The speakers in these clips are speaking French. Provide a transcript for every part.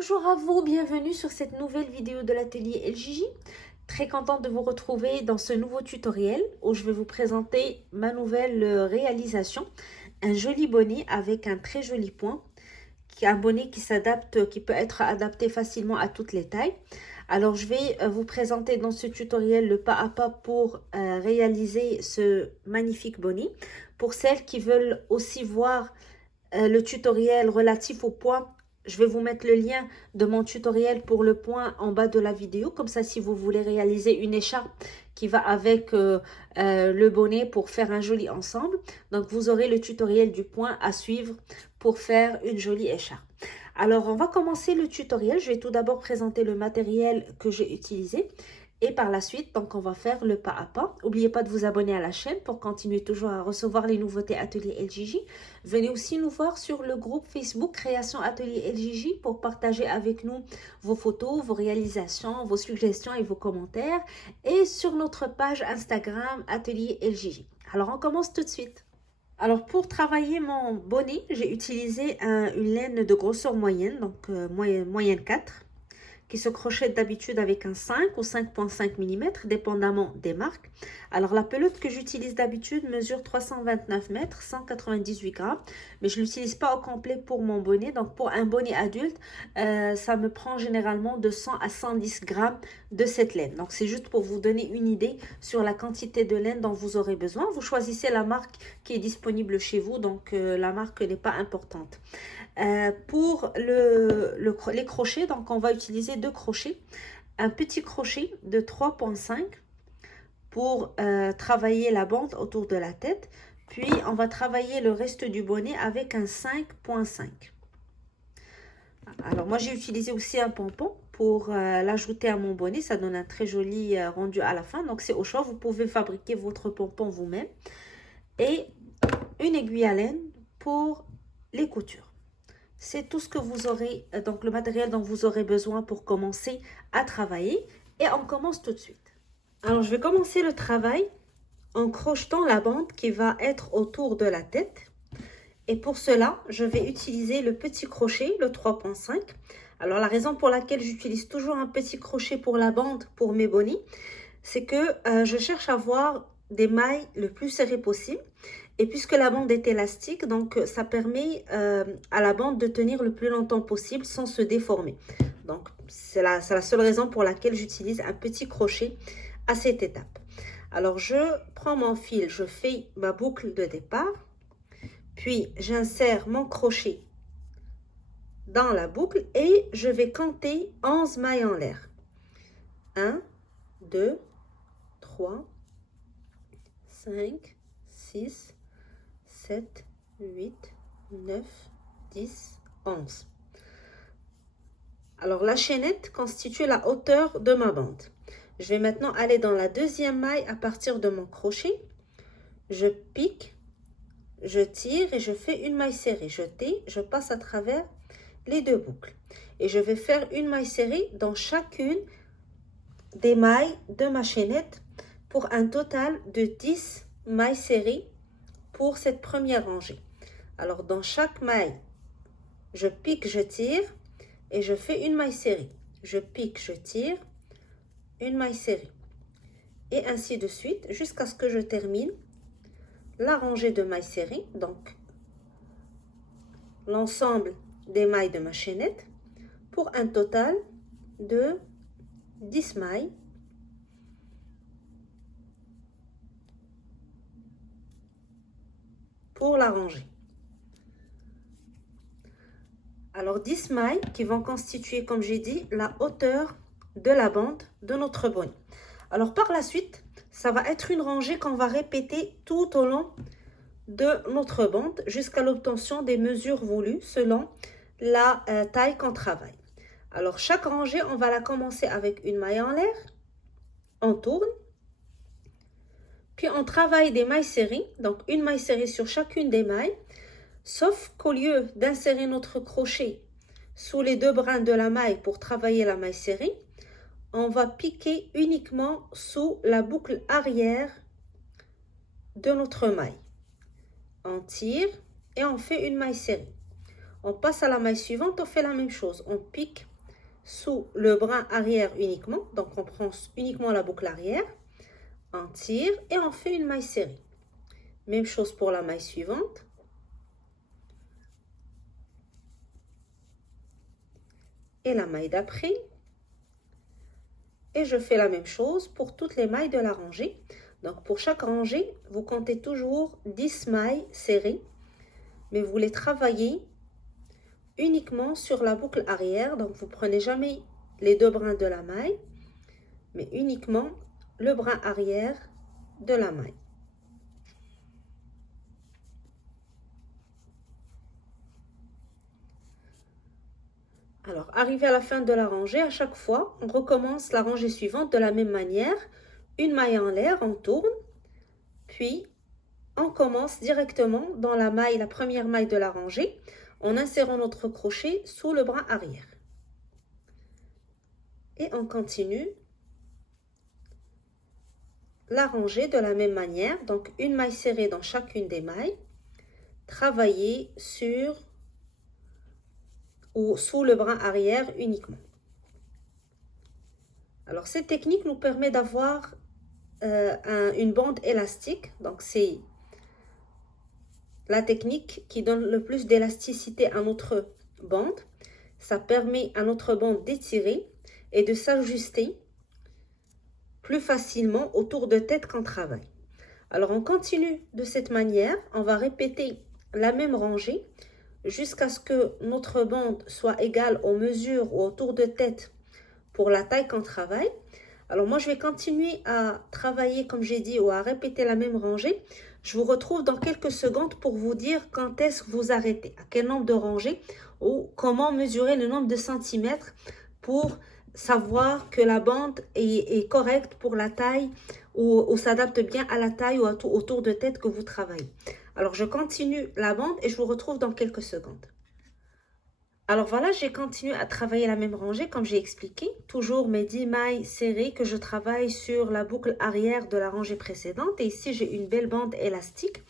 Bonjour à vous, bienvenue sur cette nouvelle vidéo de l'atelier LJJ. Très contente de vous retrouver dans ce nouveau tutoriel où je vais vous présenter ma nouvelle réalisation. Un joli bonnet avec un très joli point, un bonnet qui s'adapte, qui peut être adapté facilement à toutes les tailles. Alors je vais vous présenter dans ce tutoriel le pas à pas pour réaliser ce magnifique bonnet. Pour celles qui veulent aussi voir le tutoriel relatif au point, je vais vous mettre le lien de mon tutoriel pour le point en bas de la vidéo. Comme ça, si vous voulez réaliser une écharpe qui va avec le bonnet pour faire un joli ensemble. Donc, vous aurez le tutoriel du point à suivre pour faire une jolie écharpe. Alors, on va commencer le tutoriel. Je vais tout d'abord présenter le matériel que j'ai utilisé. Et par la suite, donc on va faire le pas à pas. N'oubliez pas de vous abonner à la chaîne pour continuer toujours à recevoir les nouveautés Atelier LJJ. Venez aussi nous voir sur le groupe Facebook Création Atelier LJJ pour partager avec nous vos photos, vos réalisations, vos suggestions et vos commentaires. Et sur notre page Instagram Atelier LJJ. Alors on commence tout de suite. Alors pour travailler mon bonnet, j'ai utilisé une laine de grosseur moyenne, donc moyenne 4. Qui se crochette d'habitude avec un 5 ou 5,5 mm, dépendamment des marques. Alors, la pelote que j'utilise d'habitude mesure 329 mètres, 198 grammes, mais je ne l'utilise pas au complet pour mon bonnet. Donc, pour un bonnet adulte, ça me prend généralement de 100 à 110 grammes de cette laine. Donc, c'est juste pour vous donner une idée sur la quantité de laine dont vous aurez besoin. Vous choisissez la marque qui est disponible chez vous, donc la marque n'est pas importante. Pour les crochets, donc on va utiliser deux crochets. Un petit crochet de 3,5 pour travailler la bande autour de la tête. Puis on va travailler le reste du bonnet avec un 5,5. Alors moi j'ai utilisé aussi un pompon pour l'ajouter à mon bonnet. Ça donne un très joli rendu à la fin. Donc c'est au choix, vous pouvez fabriquer votre pompon vous-même. Et une aiguille à laine pour les coutures. C'est tout ce que vous aurez, donc le matériel dont vous aurez besoin pour commencer à travailler. Et on commence tout de suite. Alors, je vais commencer le travail en crochetant la bande qui va être autour de la tête. Et pour cela, je vais utiliser le petit crochet, le 3,5. Alors, la raison pour laquelle j'utilise toujours un petit crochet pour la bande, pour mes bonnets, c'est que je cherche à avoir des mailles le plus serrées possible. Et puisque la bande est élastique, donc ça permet à la bande de tenir le plus longtemps possible sans se déformer. Donc, c'est la seule raison pour laquelle j'utilise un petit crochet à cette étape. Alors, je prends mon fil, je fais ma boucle de départ. Puis, j'insère mon crochet dans la boucle et je vais compter 11 mailles en l'air. 1, 2, 3, 5, 6, 7, 8, 9, 10, 11. Alors, la chaînette constitue la hauteur de ma bande. Je vais maintenant aller dans la deuxième maille à partir de mon crochet. Je pique, je tire et je fais une maille serrée. Je passe à travers les deux boucles. Et je vais faire une maille serrée dans chacune des mailles de ma chaînette pour un total de 10 mailles serrées pour cette première rangée. Alors, dans chaque maille, je pique, je tire et je fais une maille serrée. Je pique, je tire, une maille serrée. Et ainsi de suite jusqu'à ce que je termine la rangée de mailles serrées. Donc, l'ensemble des mailles de ma chaînette pour un total de 10 mailles. Pour la ranger. Alors 10 mailles qui vont constituer, comme j'ai dit, la hauteur de la bande de notre bonnet. Alors par la suite, ça va être une rangée qu'on va répéter tout au long de notre bande jusqu'à l'obtention des mesures voulues selon la taille qu'on travaille. Alors chaque rangée, on va la commencer avec une maille en l'air, on tourne. Puis, on travaille des mailles serrées, donc une maille serrée sur chacune des mailles, sauf qu'au lieu d'insérer notre crochet sous les deux brins de la maille pour travailler la maille serrée, on va piquer uniquement sous la boucle arrière de notre maille. On tire et on fait une maille serrée. On passe à la maille suivante, on fait la même chose. On pique sous le brin arrière uniquement. Donc on prend uniquement la boucle arrière, on tire et on fait une maille serrée. Même chose pour la maille suivante. Et la maille d'après. Et je fais la même chose pour toutes les mailles de la rangée. Donc pour chaque rangée, vous comptez toujours 10 mailles serrées, mais vous les travaillez uniquement sur la boucle arrière. Donc vous prenez jamais les deux brins de la maille, mais uniquement le brin arrière de la maille. Alors, arrivé à la fin de la rangée, à chaque fois, on recommence la rangée suivante de la même manière. Une maille en l'air, on tourne, puis on commence directement dans la maille, la première maille de la rangée, en insérant notre crochet sous le brin arrière. Et on continue la rangée de la même manière, donc une maille serrée dans chacune des mailles, travailler sur ou sous le brin arrière uniquement. Alors cette technique nous permet d'avoir une bande élastique, donc c'est la technique qui donne le plus d'élasticité à notre bande. Ça permet à notre bande d'étirer et de s'ajuster plus facilement au tour de tête qu'on travaille. Alors on continue de cette manière, on va répéter la même rangée jusqu'à ce que notre bande soit égale aux mesures ou au tour de tête pour la taille qu'on travaille. Alors moi je vais continuer à travailler comme j'ai dit ou à répéter la même rangée. Je vous retrouve dans quelques secondes pour vous dire quand est-ce que vous arrêtez, à quel nombre de rangées ou comment mesurer le nombre de centimètres pour savoir que la bande est correcte pour la taille ou s'adapte bien à la taille ou au tour de tête que vous travaillez. Alors je continue la bande et je vous retrouve dans quelques secondes. Alors voilà, j'ai continué à travailler la même rangée comme j'ai expliqué. Toujours mes 10 mailles serrées que je travaille sur la boucle arrière de la rangée précédente. Et ici, j'ai une belle bande élastique.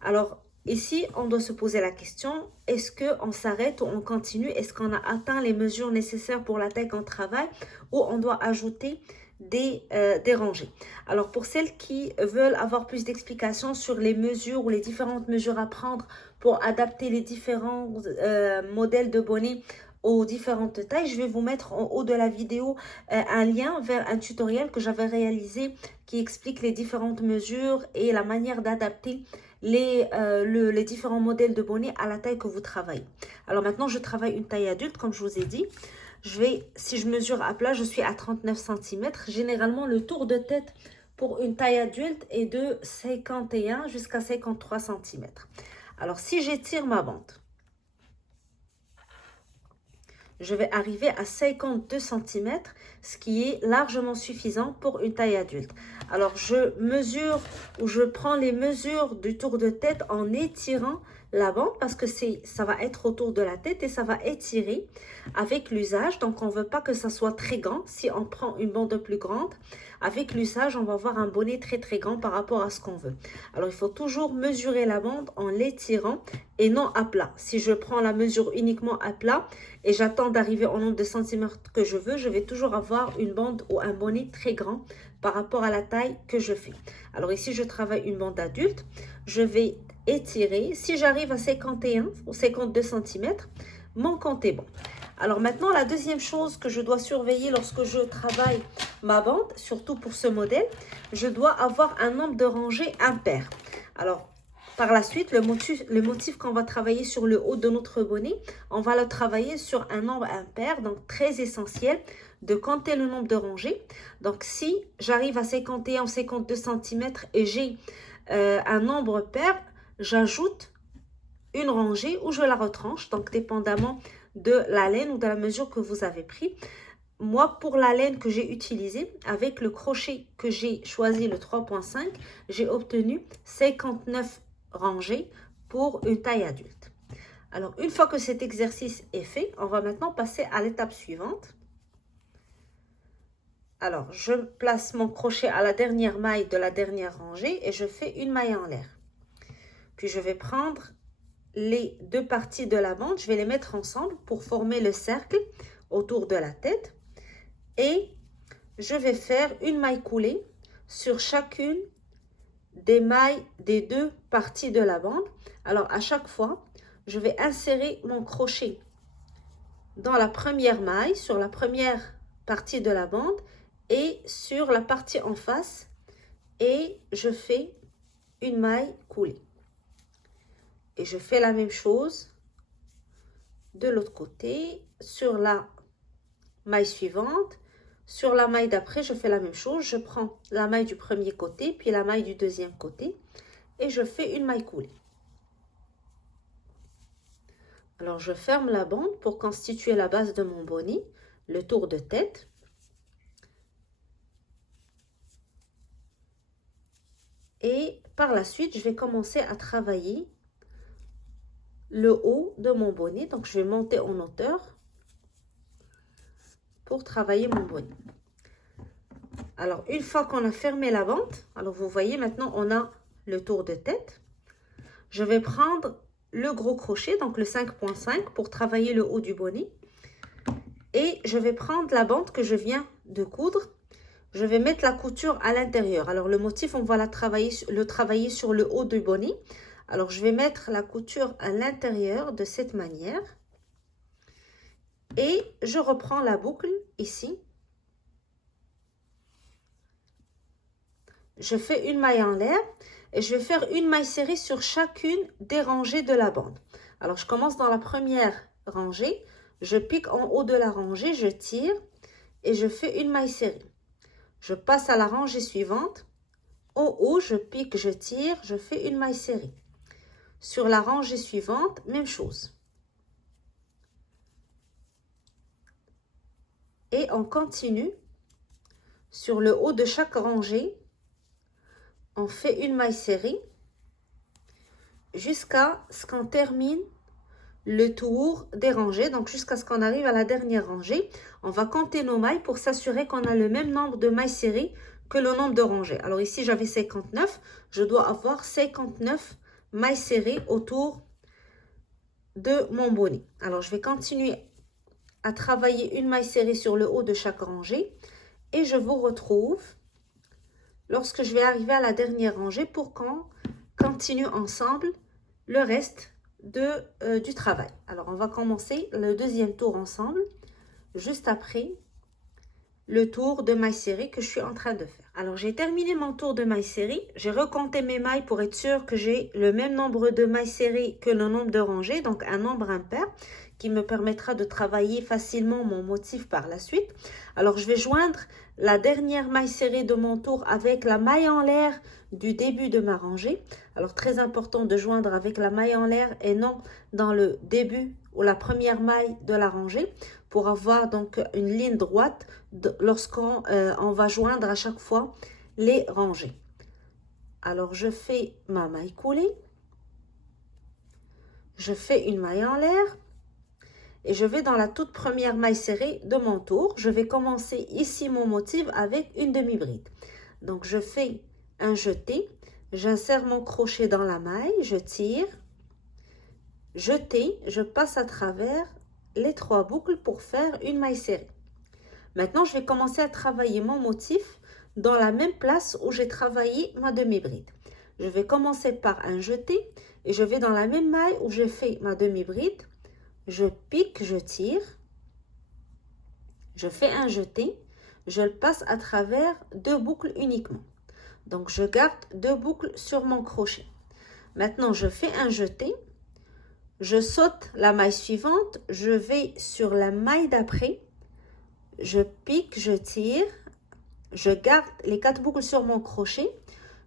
Alors ici, on doit se poser la question, est-ce qu'on s'arrête ou on continue? Est-ce qu'on a atteint les mesures nécessaires pour la taille qu'on travaille ou on doit ajouter des rangées? Alors pour celles qui veulent avoir plus d'explications sur les mesures ou les différentes mesures à prendre pour adapter les différents modèles de bonnets aux différentes tailles, je vais vous mettre en haut de la vidéo un lien vers un tutoriel que j'avais réalisé qui explique les différentes mesures et la manière d'adapter les différents modèles de bonnets à la taille que vous travaillez. Alors maintenant, je travaille une taille adulte, comme je vous ai dit. Si je mesure à plat, je suis à 39 cm. Généralement, le tour de tête pour une taille adulte est de 51 jusqu'à 53 cm. Alors, si j'étire ma bande, je vais arriver à 52 cm, ce qui est largement suffisant pour une taille adulte. Alors, je mesure ou je prends les mesures du tour de tête en étirant la bande parce que ça va être autour de la tête et ça va étirer avec l'usage. Donc, on ne veut pas que ça soit très grand. Si on prend une bande plus grande, avec l'usage, on va avoir un bonnet très très grand par rapport à ce qu'on veut. Alors, il faut toujours mesurer la bande en l'étirant et non à plat. Si je prends la mesure uniquement à plat et j'attends d'arriver au nombre de centimètres que je veux, je vais toujours avoir une bande ou un bonnet très grand par rapport à la taille que je fais. Alors ici, je travaille une bande adulte. Je vais étirer. Si j'arrive à 51 ou 52 cm, mon compte est bon. Alors maintenant, la deuxième chose que je dois surveiller lorsque je travaille ma bande, surtout pour ce modèle, je dois avoir un nombre de rangées impair. Alors, par la suite, le motif qu'on va travailler sur le haut de notre bonnet, on va le travailler sur un nombre impair, donc très essentiel de compter le nombre de rangées. Donc, si j'arrive à 51 ou 52 cm et j'ai un nombre pair, j'ajoute une rangée ou je la retranche, donc dépendamment de la laine ou de la mesure que vous avez pris. Moi, pour la laine que j'ai utilisée, avec le crochet que j'ai choisi, le 3.5, j'ai obtenu 59 rangées pour une taille adulte. Alors, une fois que cet exercice est fait, on va maintenant passer à l'étape suivante. Alors, je place mon crochet à la dernière maille de la dernière rangée et je fais une maille en l'air. Puis, je vais prendre les deux parties de la bande, je vais les mettre ensemble pour former le cercle autour de la tête et je vais faire une maille coulée sur chacune des mailles des deux parties de la bande. Alors à chaque fois, je vais insérer mon crochet dans la première maille, sur la première partie de la bande et sur la partie en face et je fais une maille coulée. Et je fais la même chose de l'autre côté, sur la maille suivante. Sur la maille d'après, je fais la même chose. Je prends la maille du premier côté, puis la maille du deuxième côté et je fais une maille coulée. Alors, je ferme la bande pour constituer la base de mon bonnet, le tour de tête. Et par la suite, je vais commencer à travailler le haut de mon bonnet. Donc, je vais monter en hauteur pour travailler mon bonnet. Alors, une fois qu'on a fermé la bande, alors vous voyez maintenant, on a le tour de tête. Je vais prendre le gros crochet, donc le 5,5 pour travailler le haut du bonnet. Et je vais prendre la bande que je viens de coudre. Je vais mettre la couture à l'intérieur. Alors, le motif, on va le travailler sur le haut du bonnet. Alors, je vais mettre la couture à l'intérieur de cette manière. Et je reprends la boucle ici. Je fais une maille en l'air et je vais faire une maille serrée sur chacune des rangées de la bande. Alors, je commence dans la première rangée. Je pique en haut de la rangée, je tire et je fais une maille serrée. Je passe à la rangée suivante. En haut, je pique, je tire, je fais une maille serrée. Sur la rangée suivante, même chose. Et on continue. Sur le haut de chaque rangée, on fait une maille serrée jusqu'à ce qu'on termine le tour des rangées. Donc, jusqu'à ce qu'on arrive à la dernière rangée. On va compter nos mailles pour s'assurer qu'on a le même nombre de mailles serrées que le nombre de rangées. Alors ici, j'avais 59. Je dois avoir 59 mailles serrées autour de mon bonnet. Alors, je vais continuer à travailler une maille serrée sur le haut de chaque rangée. Et je vous retrouve lorsque je vais arriver à la dernière rangée pour qu'on continue ensemble le reste du travail. Alors, on va commencer le deuxième tour ensemble, juste après le tour de maille serrée que je suis en train de faire. Alors, j'ai terminé mon tour de maille serrée. J'ai recompté mes mailles pour être sûr que j'ai le même nombre de mailles serrées que le nombre de rangées, donc un nombre impair qui me permettra de travailler facilement mon motif par la suite. Alors, je vais joindre la dernière maille serrée de mon tour avec la maille en l'air du début de ma rangée. Alors, très important de joindre avec la maille en l'air et non dans le début ou la première maille de la rangée pour avoir donc une ligne droite lorsqu'on on va joindre à chaque fois les rangées. Alors, je fais ma maille coulée. Je fais une maille en l'air. Et je vais dans la toute première maille serrée de mon tour. Je vais commencer ici mon motif avec une demi-bride. Donc, je fais un jeté. J'insère mon crochet dans la maille. Je tire. Jeté. Je passe à travers les 3 boucles pour faire une maille serrée. Maintenant, je vais commencer à travailler mon motif dans la même place où j'ai travaillé ma demi-bride. Je vais commencer par un jeté. Et je vais dans la même maille où j'ai fait ma demi-bride. Je pique, je tire, je fais un jeté, je le passe à travers 2 boucles uniquement. Donc, je garde 2 boucles sur mon crochet. Maintenant, je fais un jeté, je saute la maille suivante, je vais sur la maille d'après, je pique, je tire, je garde les 4 boucles sur mon crochet,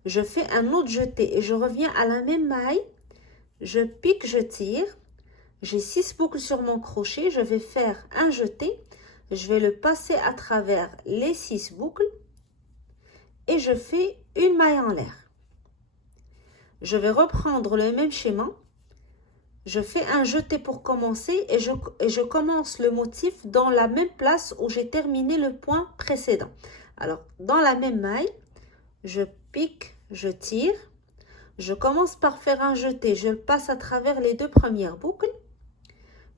je fais un autre jeté et je reviens à la même maille, je pique, je tire. J'ai 6 boucles sur mon crochet, je vais faire un jeté, je vais le passer à travers les 6 boucles et je fais une maille en l'air. Je vais reprendre le même schéma, je fais un jeté pour commencer et je commence le motif dans la même place où j'ai terminé le point précédent. Alors, dans la même maille, je pique, je tire, je commence par faire un jeté, je le passe à travers les 2 premières boucles.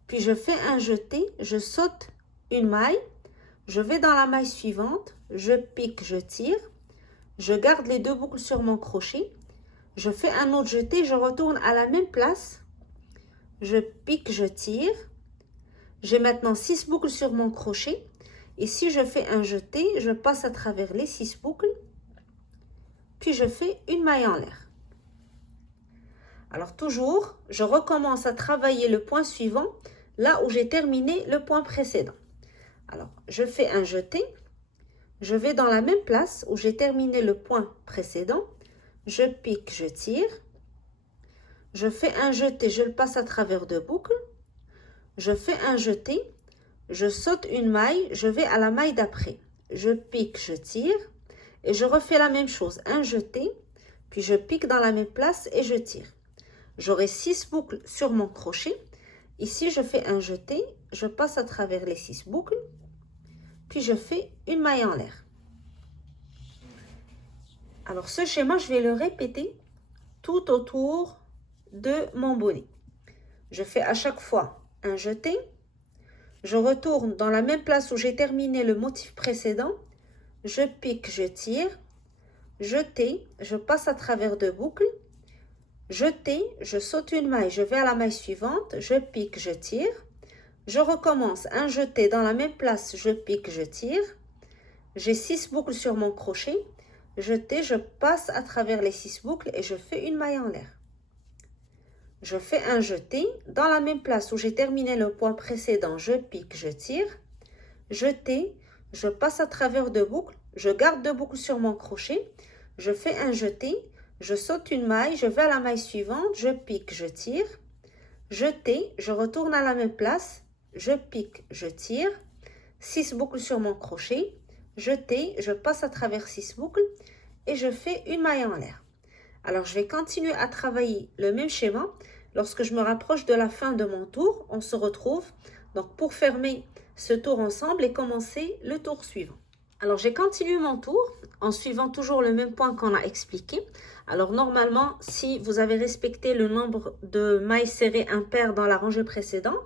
Puis je fais un jeté, je saute une maille, je vais dans la maille suivante, je pique, je tire, je garde les deux boucles sur mon crochet, je fais un autre jeté, je retourne à la même place, je pique, je tire, j'ai maintenant 6 boucles sur mon crochet. Ici, je fais un jeté, je passe à travers les 6 boucles, puis je fais une maille en l'air. Alors toujours, je recommence à travailler le point suivant, là où j'ai terminé le point précédent. Alors, je fais un jeté, je vais dans la même place où j'ai terminé le point précédent, je pique, je tire, je fais un jeté, je le passe à travers 2 boucles, je fais un jeté, je saute une maille, je vais à la maille d'après, je pique, je tire et je refais la même chose, un jeté, puis je pique dans la même place et je tire. J'aurai 6 boucles sur mon crochet. Ici, je fais un jeté, je passe à travers les 6 boucles, puis je fais une maille en l'air. Alors, ce schéma, je vais le répéter tout autour de mon bonnet. Je fais à chaque fois un jeté, je retourne dans la même place où j'ai terminé le motif précédent, je pique, je tire, jeté, je passe à travers 2 boucles, jeté, je saute une maille, je vais à la maille suivante, je pique, je tire, je recommence un jeté dans la même place, je pique, je tire, j'ai 6 boucles sur mon crochet, jeté, je passe à travers les 6 boucles et je fais une maille en l'air. Je fais un jeté, dans la même place où j'ai terminé le point précédent, je pique, je tire, jeté, je passe à travers 2 boucles, je garde 2 boucles sur mon crochet, je fais un jeté, je saute une maille, je vais à la maille suivante, je pique, je tire, jeté, je retourne à la même place, je pique, je tire, 6 boucles sur mon crochet, jeté, je passe à travers 6 boucles et je fais une maille en l'air. Alors, je vais continuer à travailler le même schéma. Lorsque je me rapproche de la fin de mon tour, on se retrouve donc pour fermer ce tour ensemble et commencer le tour suivant. Alors, j'ai continué mon tour en suivant toujours le même point qu'on a expliqué. Alors, normalement, si vous avez respecté le nombre de mailles serrées impaires dans la rangée précédente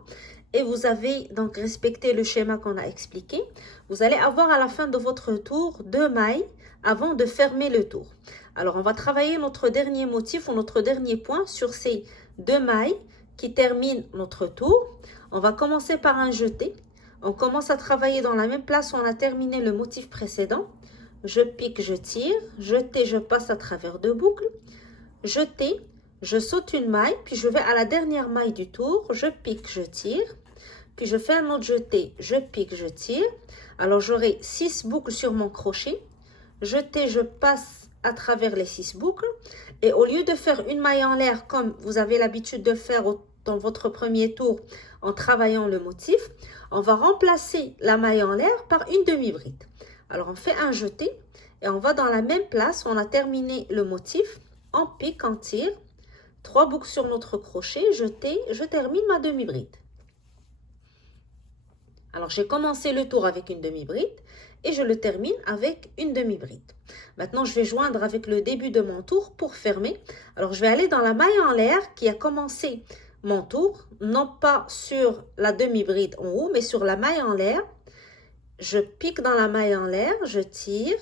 et vous avez donc respecté le schéma qu'on a expliqué, vous allez avoir à la fin de votre tour 2 mailles avant de fermer le tour. Alors, on va travailler notre dernier motif ou notre dernier point sur ces 2 mailles qui terminent notre tour. On va commencer par un jeté. On commence à travailler dans la même place où on a terminé le motif précédent. Je pique, je tire, jeté, je passe à travers 2 boucles. Jeté, je saute une maille, puis je vais à la dernière maille du tour. Je pique, je tire, puis je fais un autre jeté. Je pique, je tire. Alors, j'aurai 6 boucles sur mon crochet. Jeté, je passe à travers les 6 boucles et au lieu de faire une maille en l'air comme vous avez l'habitude de faire dans votre premier tour en travaillant le motif, on va remplacer la maille en l'air par une demi-bride. Alors on fait un jeté et on va dans la même place où on a terminé le motif, on pique, on tire, 3 boucles sur notre crochet, jeté, je termine ma demi-bride. Alors j'ai commencé le tour avec une demi-bride et je le termine avec une demi-bride. Maintenant, je vais joindre avec le début de mon tour pour fermer. Alors, je vais aller dans la maille en l'air qui a commencé mon tour, non pas sur la demi-bride en haut, mais sur la maille en l'air. Je pique dans la maille en l'air, je tire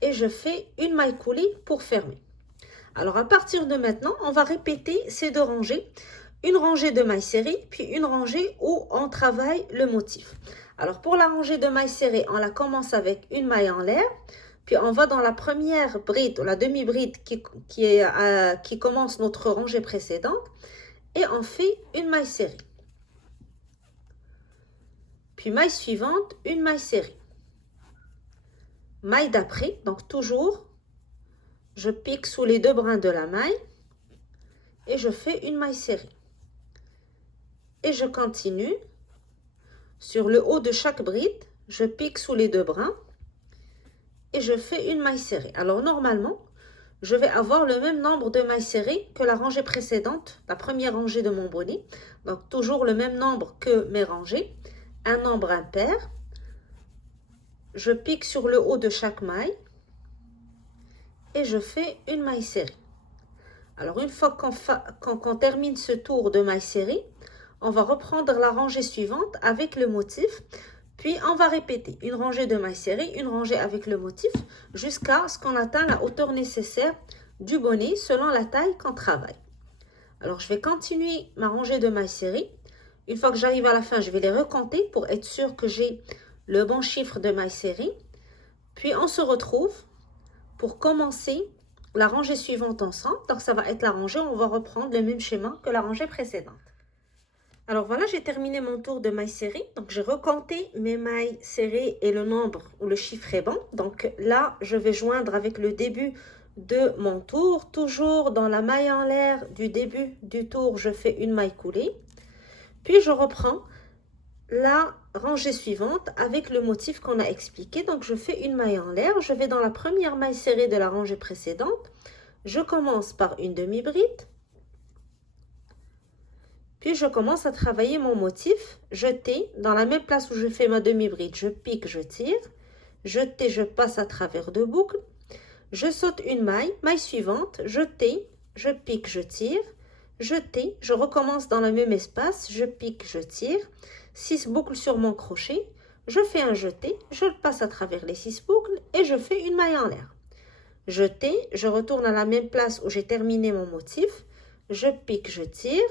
et je fais une maille coulée pour fermer. Alors, à partir de maintenant, on va répéter ces 2 rangées. Une rangée de mailles serrées, puis une rangée où on travaille le motif. Alors, pour la rangée de mailles serrées, on la commence avec une maille en l'air, puis on va dans la première bride, la demi-bride qui commence notre rangée précédente, et on fait une maille serrée. Puis maille suivante, une maille serrée. Maille d'après, donc toujours, je pique sous les 2 brins de la maille, et je fais une maille serrée. Et je continue. Sur le haut de chaque bride, je pique sous les 2 brins et je fais une maille serrée. Alors normalement, je vais avoir le même nombre de mailles serrées que la rangée précédente, la première rangée de mon bonnet. Donc toujours le même nombre que mes rangées, un nombre impair. Je pique sur le haut de chaque maille et je fais une maille serrée. Alors une fois qu'on termine ce tour de maille serrée, on va reprendre la rangée suivante avec le motif. Puis, on va répéter une rangée de mailles serrées, une rangée avec le motif, jusqu'à ce qu'on atteigne la hauteur nécessaire du bonnet selon la taille qu'on travaille. Alors, je vais continuer ma rangée de mailles serrées. Une fois que j'arrive à la fin, je vais les recompter pour être sûr que j'ai le bon chiffre de mailles serrées. Puis, on se retrouve pour commencer la rangée suivante ensemble. Donc, ça va être la rangée, on va reprendre le même schéma que la rangée précédente. Alors voilà, j'ai terminé mon tour de mailles serrées. Donc, j'ai recompté mes mailles serrées et le nombre ou le chiffre est bon. Donc là, je vais joindre avec le début de mon tour. Toujours dans la maille en l'air du début du tour, je fais une maille coulée. Puis, je reprends la rangée suivante avec le motif qu'on a expliqué. Donc, je fais une maille en l'air. Je vais dans la première maille serrée de la rangée précédente. Je commence par une demi-bride. Puis, je commence à travailler mon motif jeté. Dans la même place où je fais ma demi-bride, je pique, je tire. Jeté, je passe à travers deux boucles. Je saute une maille, maille suivante, jeté, je pique, je tire. Jeté, je recommence dans le même espace, je pique, je tire. 6 boucles sur mon crochet. Je fais un jeté, je le passe à travers les 6 boucles et je fais une maille en l'air. Jeté, je retourne à la même place où j'ai terminé mon motif. Je pique, je tire.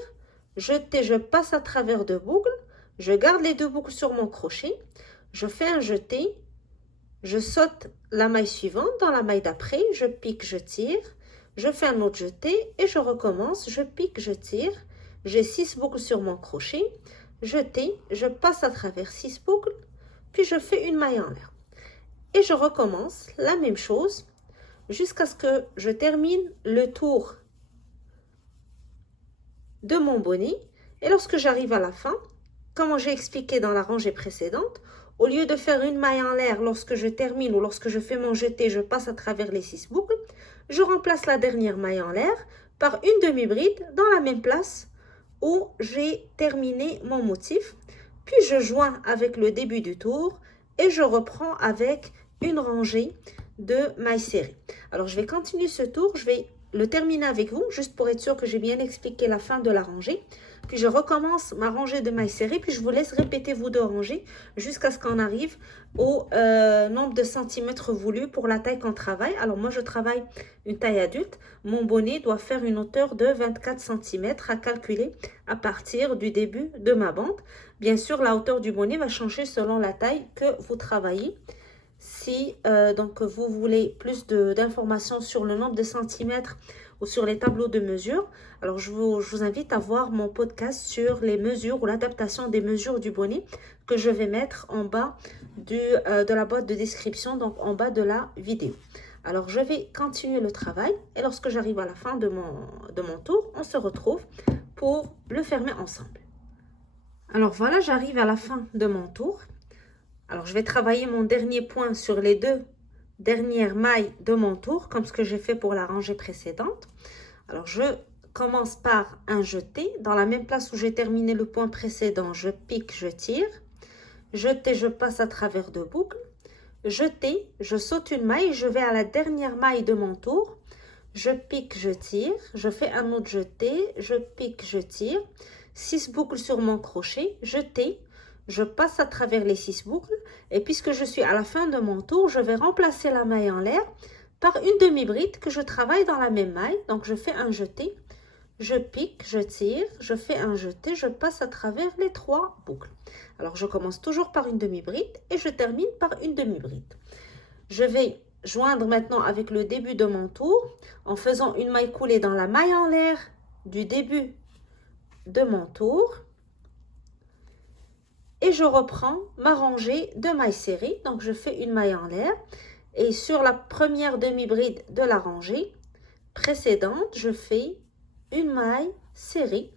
Jeté, je passe à travers deux boucles, je garde les deux boucles sur mon crochet, je fais un jeté, je saute la maille suivante dans la maille d'après, je pique, je tire, je fais un autre jeté et je recommence, je pique, je tire, j'ai 6 boucles sur mon crochet, jeté, je passe à travers 6 boucles, puis je fais une maille en l'air. Et je recommence la même chose jusqu'à ce que je termine le tour de mon bonnet. Et lorsque j'arrive à la fin, comme j'ai expliqué dans la rangée précédente, au lieu de faire une maille en l'air lorsque je termine ou lorsque je fais mon jeté, je passe à travers les 6 boucles, je remplace la dernière maille en l'air par une demi-bride dans la même place où j'ai terminé mon motif. Puis je joins avec le début du tour et je reprends avec une rangée de mailles serrées. Alors je vais continuer ce tour, je vais le terminer avec vous, juste pour être sûr que j'ai bien expliqué la fin de la rangée. Puis je recommence ma rangée de mailles serrées, puis je vous laisse répéter vos deux rangées jusqu'à ce qu'on arrive au nombre de centimètres voulu pour la taille qu'on travaille. Alors moi je travaille une taille adulte, mon bonnet doit faire une hauteur de 24 cm à calculer à partir du début de ma bande. Bien sûr, la hauteur du bonnet va changer selon la taille que vous travaillez. Si donc vous voulez plus d'informations sur le nombre de centimètres ou sur les tableaux de mesure, alors je vous invite à voir mon podcast sur les mesures ou l'adaptation des mesures du bonnet que je vais mettre en bas de la boîte de description, donc en bas de la vidéo. Alors je vais continuer le travail et lorsque j'arrive à la fin de mon tour, on se retrouve pour le fermer ensemble. Alors voilà, j'arrive à la fin de mon tour. Alors, je vais travailler mon dernier point sur les deux dernières mailles de mon tour, comme ce que j'ai fait pour la rangée précédente. Alors, je commence par un jeté. Dans la même place où j'ai terminé le point précédent, je pique, je tire. Jeté, je passe à travers deux boucles. Jeté, je saute une maille, je vais à la dernière maille de mon tour. Je pique, je tire. Je fais un autre jeté, je pique, je tire. 6 boucles sur mon crochet, jeté. Je passe à travers les 6 boucles et puisque je suis à la fin de mon tour, je vais remplacer la maille en l'air par une demi-bride que je travaille dans la même maille. Donc, je fais un jeté, je pique, je tire, je fais un jeté, je passe à travers les 3 boucles. Alors, je commence toujours par une demi-bride et je termine par une demi-bride. Je vais joindre maintenant avec le début de mon tour en faisant une maille coulée dans la maille en l'air du début de mon tour. Et je reprends ma rangée de mailles serrées. Donc, je fais une maille en l'air. Et sur la première demi-bride de la rangée précédente, je fais une maille serrée.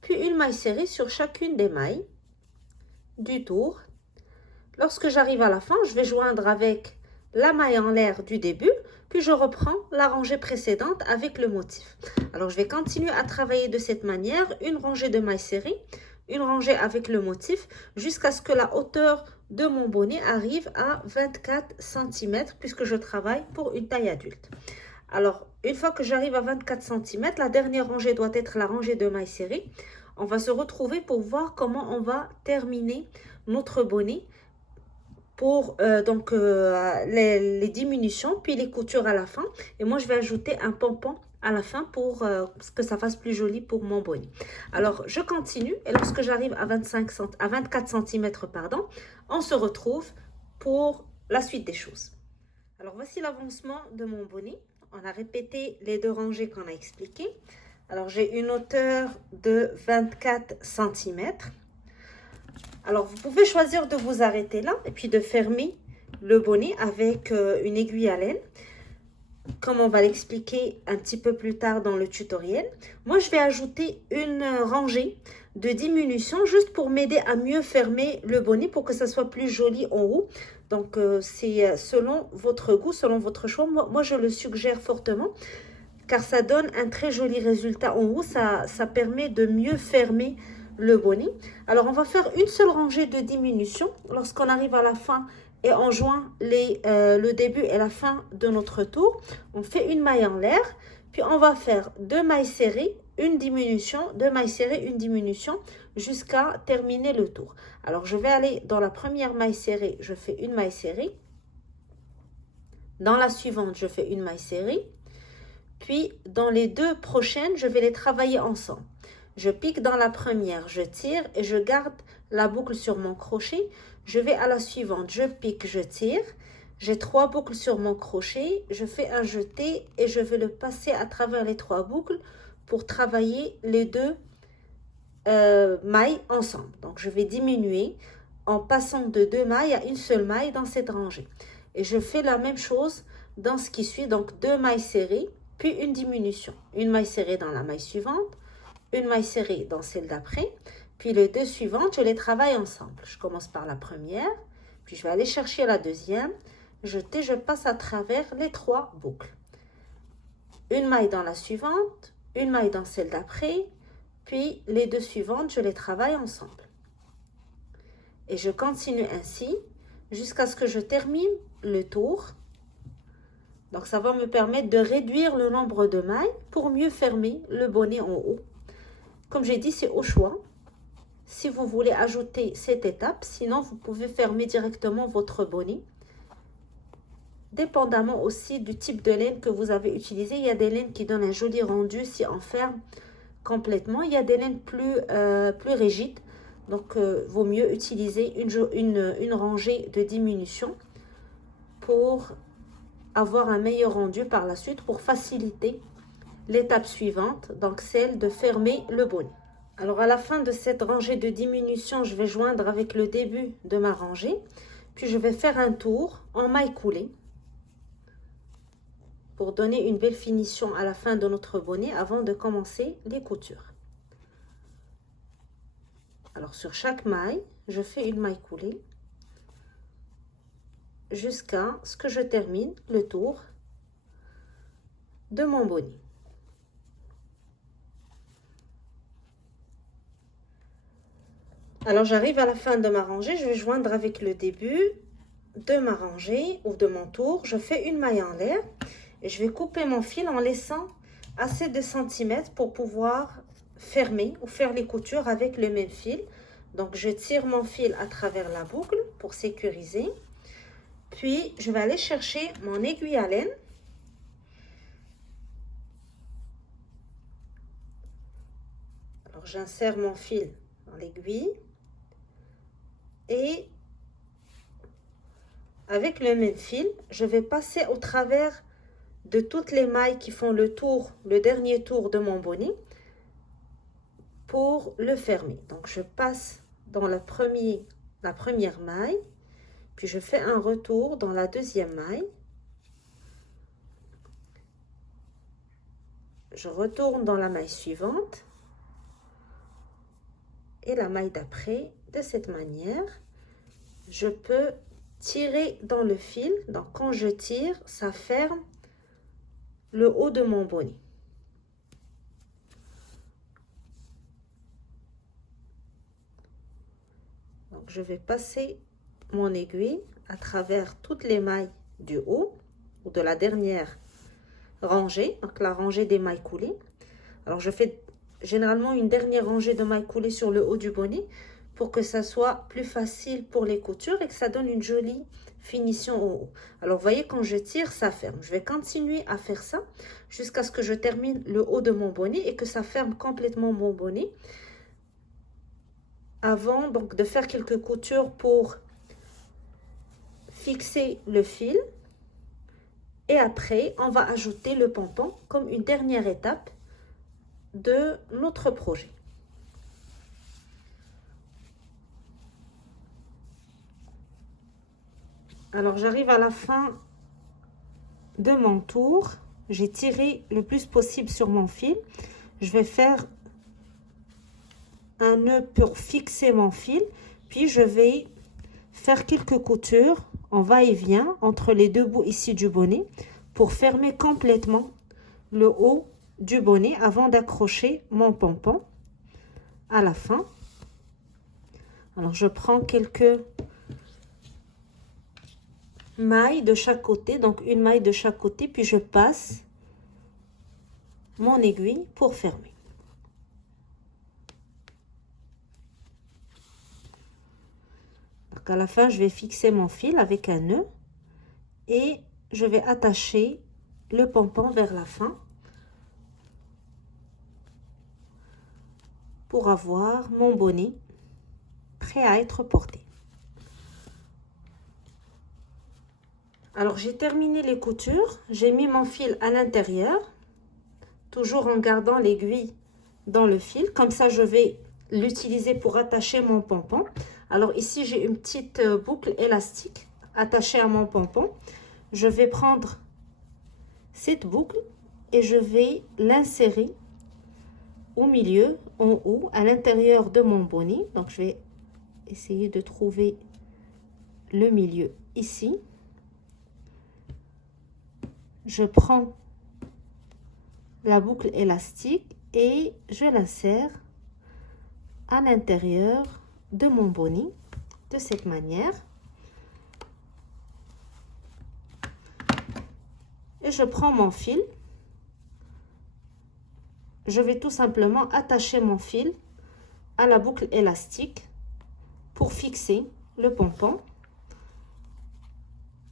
Puis une maille serrée sur chacune des mailles du tour. Lorsque j'arrive à la fin, je vais joindre avec la maille en l'air du début. Puis je reprends la rangée précédente avec le motif. Alors, je vais continuer à travailler de cette manière. Une rangée de mailles serrées. Une rangée avec le motif jusqu'à ce que la hauteur de mon bonnet arrive à 24 cm puisque je travaille pour une taille adulte. Alors, une fois que j'arrive à 24 cm, la dernière rangée doit être la rangée de mailles serrées. on va se retrouver pour voir comment on va terminer notre bonnet pour les diminutions, puis les coutures à la fin. Et moi, je vais ajouter un pompon à la fin pour que ça fasse plus joli pour mon bonnet. Alors, je continue et lorsque j'arrive à 24 cm, pardon, on se retrouve pour la suite des choses. Alors, voici l'avancement de mon bonnet. On a répété les deux rangées qu'on a expliquées. Alors, j'ai une hauteur de 24 cm. Alors, vous pouvez choisir de vous arrêter là et puis de fermer le bonnet avec une aiguille à laine, comme on va l'expliquer un petit peu plus tard dans le tutoriel. Moi, je vais ajouter une rangée de diminution juste pour m'aider à mieux fermer le bonnet pour que ça soit plus joli en haut. Donc, c'est selon votre goût, selon votre choix. Moi, je le suggère fortement car ça donne un très joli résultat en haut. Ça permet de mieux fermer le bonnet. Alors, on va faire une seule rangée de diminution lorsqu'on arrive à la fin et on joint le début et la fin de notre tour. On fait une maille en l'air, puis on va faire 2 mailles serrées, une diminution, 2 mailles serrées, une diminution jusqu'à terminer le tour. Alors, je vais aller dans la première maille serrée, je fais une maille serrée. Dans la suivante, je fais une maille serrée. Puis, dans les deux prochaines, je vais les travailler ensemble. Je pique dans la première, je tire et je garde la boucle sur mon crochet. Je vais à la suivante, je pique, je tire. J'ai 3 boucles sur mon crochet. Je fais un jeté et je vais le passer à travers les 3 boucles pour travailler les deux mailles ensemble. Donc, je vais diminuer en passant de 2 mailles à une seule maille dans cette rangée. Et je fais la même chose dans ce qui suit. Donc, 2 mailles serrées, puis une diminution. Une maille serrée dans la maille suivante. Une maille serrée dans celle d'après, puis les deux suivantes, je les travaille ensemble. Je commence par la première, puis je vais aller chercher la deuxième, jeter, je passe à travers les 3 boucles. Une maille dans la suivante, une maille dans celle d'après, puis les deux suivantes, je les travaille ensemble. Et je continue ainsi jusqu'à ce que je termine le tour. Donc, ça va me permettre de réduire le nombre de mailles pour mieux fermer le bonnet en haut. Comme j'ai dit, c'est au choix. Si vous voulez ajouter cette étape, sinon vous pouvez fermer directement votre bonnet. Dépendamment aussi du type de laine que vous avez utilisé. Il y a des laines qui donnent un joli rendu si on ferme complètement. Il y a des laines plus rigides. Donc, vaut mieux utiliser une rangée de diminution pour avoir un meilleur rendu par la suite, pour faciliter l'étape suivante, donc celle de fermer le bonnet. Alors, à la fin de cette rangée de diminution, je vais joindre avec le début de ma rangée. Puis, je vais faire un tour en maille coulée pour donner une belle finition à la fin de notre bonnet avant de commencer les coutures. Alors, sur chaque maille, je fais une maille coulée jusqu'à ce que je termine le tour de mon bonnet. Alors, j'arrive à la fin de ma rangée, je vais joindre avec le début de ma rangée ou de mon tour. Je fais une maille en l'air et je vais couper mon fil en laissant assez de centimètres pour pouvoir fermer ou faire les coutures avec le même fil. Donc, je tire mon fil à travers la boucle pour sécuriser. Puis, je vais aller chercher mon aiguille à laine. Alors, j'insère mon fil dans l'aiguille. Et avec le même fil, je vais passer au travers de toutes les mailles qui font le tour, le dernier tour de mon bonnet pour le fermer. Donc, je passe dans la première maille, puis je fais un retour dans la deuxième maille. Je retourne dans la maille suivante et la maille d'après. De cette manière, je peux tirer dans le fil. Donc, quand je tire, ça ferme le haut de mon bonnet. Donc, je vais passer mon aiguille à travers toutes les mailles du haut ou de la dernière rangée, donc la rangée des mailles coulées. Alors, je fais généralement une dernière rangée de mailles coulées sur le haut du bonnet pour que ça soit plus facile pour les coutures et que ça donne une jolie finition au haut. Alors, vous voyez, quand je tire, ça ferme. Je vais continuer à faire ça jusqu'à ce que je termine le haut de mon bonnet et que ça ferme complètement mon bonnet. Avant donc de faire quelques coutures pour fixer le fil. Et après, on va ajouter le pompon comme une dernière étape de notre projet. Alors, j'arrive à la fin de mon tour. J'ai tiré le plus possible sur mon fil. Je vais faire un nœud pour fixer mon fil. Puis, je vais faire quelques coutures en va-et-vient entre les deux bouts ici du bonnet pour fermer complètement le haut du bonnet avant d'accrocher mon pompon à la fin. Alors, je prends quelques mailles de chaque côté, donc une maille de chaque côté, puis je passe mon aiguille pour fermer. Donc à la fin, je vais fixer mon fil avec un nœud et je vais attacher le pompon vers la fin pour avoir mon bonnet prêt à être porté. Alors, j'ai terminé les coutures, j'ai mis mon fil à l'intérieur, toujours en gardant l'aiguille dans le fil. Comme ça, je vais l'utiliser pour attacher mon pompon. Alors, ici, j'ai une petite boucle élastique attachée à mon pompon. Je vais prendre cette boucle et je vais l'insérer au milieu, en haut, à l'intérieur de mon bonnet. Donc, je vais essayer de trouver le milieu ici. Je prends la boucle élastique et je l'insère à l'intérieur de mon bonnet de cette manière. Et je prends mon fil. Je vais tout simplement attacher mon fil à la boucle élastique pour fixer le pompon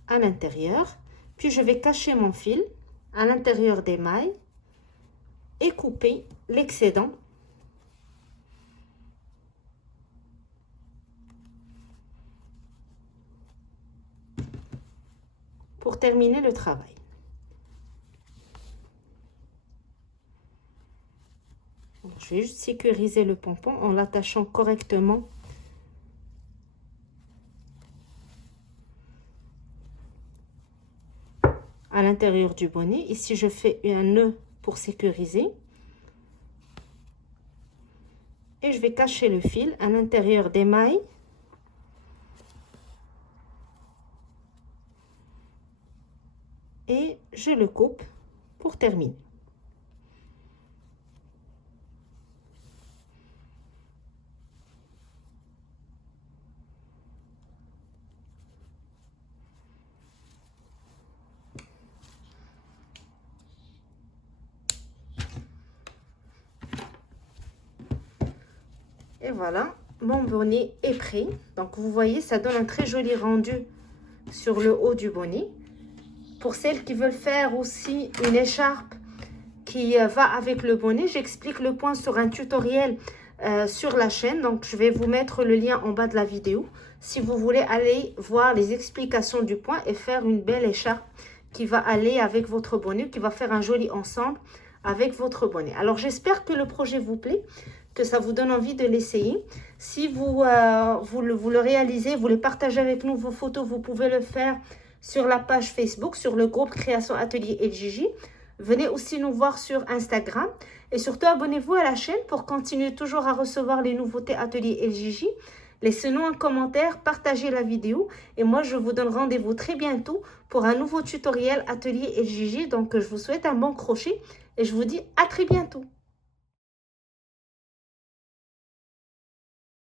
à l'intérieur. Puis je vais cacher mon fil à l'intérieur des mailles et couper l'excédent pour terminer le travail. Je vais juste sécuriser le pompon en l'attachant correctement à l'intérieur du bonnet. Ici, je fais un nœud pour sécuriser. Et je vais cacher le fil à l'intérieur des mailles. Et je le coupe pour terminer. Et voilà, mon bonnet est prêt. Donc, vous voyez, ça donne un très joli rendu sur le haut du bonnet. Pour celles qui veulent faire aussi une écharpe qui va avec le bonnet, j'explique le point sur un tutoriel sur la chaîne. Donc, je vais vous mettre le lien en bas de la vidéo si vous voulez aller voir les explications du point et faire une belle écharpe qui va aller avec votre bonnet, qui va faire un joli ensemble avec votre bonnet. Alors, j'espère que le projet vous plaît, que ça vous donne envie de l'essayer. Si vous le réalisez, vous le partagez avec nous, vos photos, vous pouvez le faire sur la page Facebook, sur le groupe Création Atelier LJJ. Venez aussi nous voir sur Instagram. Et surtout, abonnez-vous à la chaîne pour continuer toujours à recevoir les nouveautés Atelier LJJ. Laissez-nous un commentaire, partagez la vidéo. Et moi, je vous donne rendez-vous très bientôt pour un nouveau tutoriel Atelier LJJ. Donc, je vous souhaite un bon crochet et je vous dis à très bientôt.